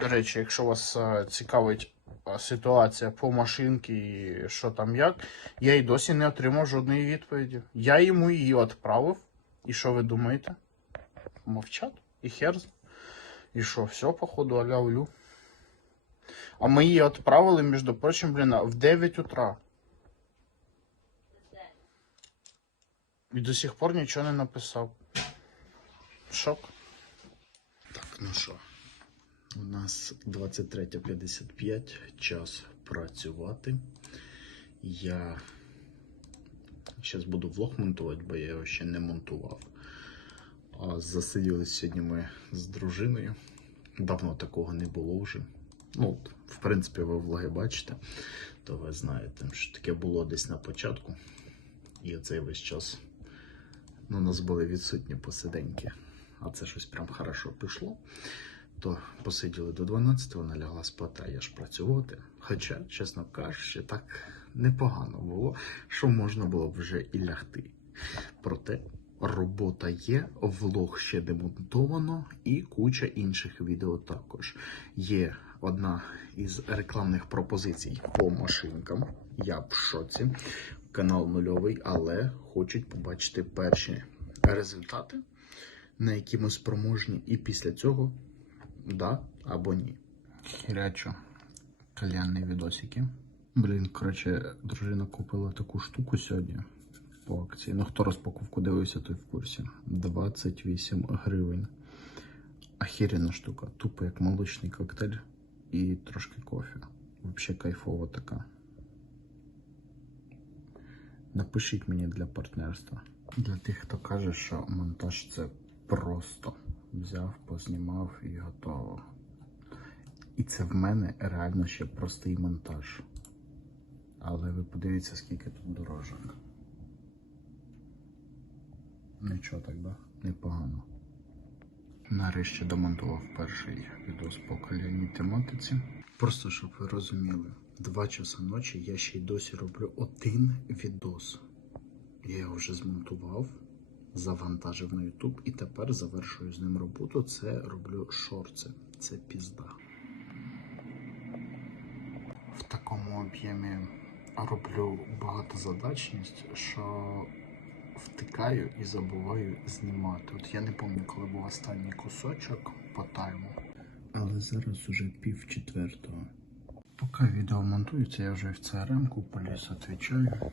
До речі, якщо вас е, цікавить е, ситуація по машинці і що там як, я й досі не отримав жодної відповіді. Я йому її відправив. І що ви думаєте? Мовчать? І хер. з- І що, все, походу, аля улю. А ми її відправили, між прочим, блін, в 9 утра. І до сих пор нічого не написав. Шок. Так, ну що, у нас 23.55, час працювати. Я зараз буду влог монтувати, бо я його ще не монтував. А засиділись сьогодні ми з дружиною. Давно такого не було вже. Ну, в принципі, ви влоги бачите, то ви знаєте, що таке було десь на початку. І оцей весь час ну, у нас були відсутні посиденьки, а це щось прям хорошо пішло. То посиділи до 12, вона лягла спати, а я ж працювати. Хоча, чесно кажучи, так непогано було, що можна було вже і лягти. Проте робота є, влог ще демонтовано, і куча інших відео також. Є одна із рекламних пропозицій по машинкам. Я в шоці. Канал нульовий, але хочуть побачити перші результати, на які ми спроможні, і після цього да або ні. Хірячо кальянні відосики. Блін, коротше, дружина купила таку штуку сьогодні по акції. Ну, хто розпаковку дивився, той в курсі. 28 гривень. Ахірена штука. Тупо як молочний коктейль і трошки кофе. Взагалі кайфова така. Напишіть мені для партнерства. Для тих, хто каже, що монтаж це просто взяв, познімав і готово. І це в мене реально ще простий монтаж. Але ви подивіться, скільки тут дорожок. Нічого так, да? Непогано. Нарешті домонтував перший відос по коляній тематиці. Просто щоб ви розуміли, два часа ночі я ще й досі роблю один відос. Я його вже змонтував, завантажив на YouTube і тепер завершую з ним роботу. Це роблю шорти. Це пізда. В такому об'ємі роблю багатозадачність, що втикаю і забуваю знімати. От я не пам'ятаю, коли був останній кусочок по тайму. Але зараз уже пів четвертого. Поки відео монтується, я вже в CRM-ку поліз, відповідаю.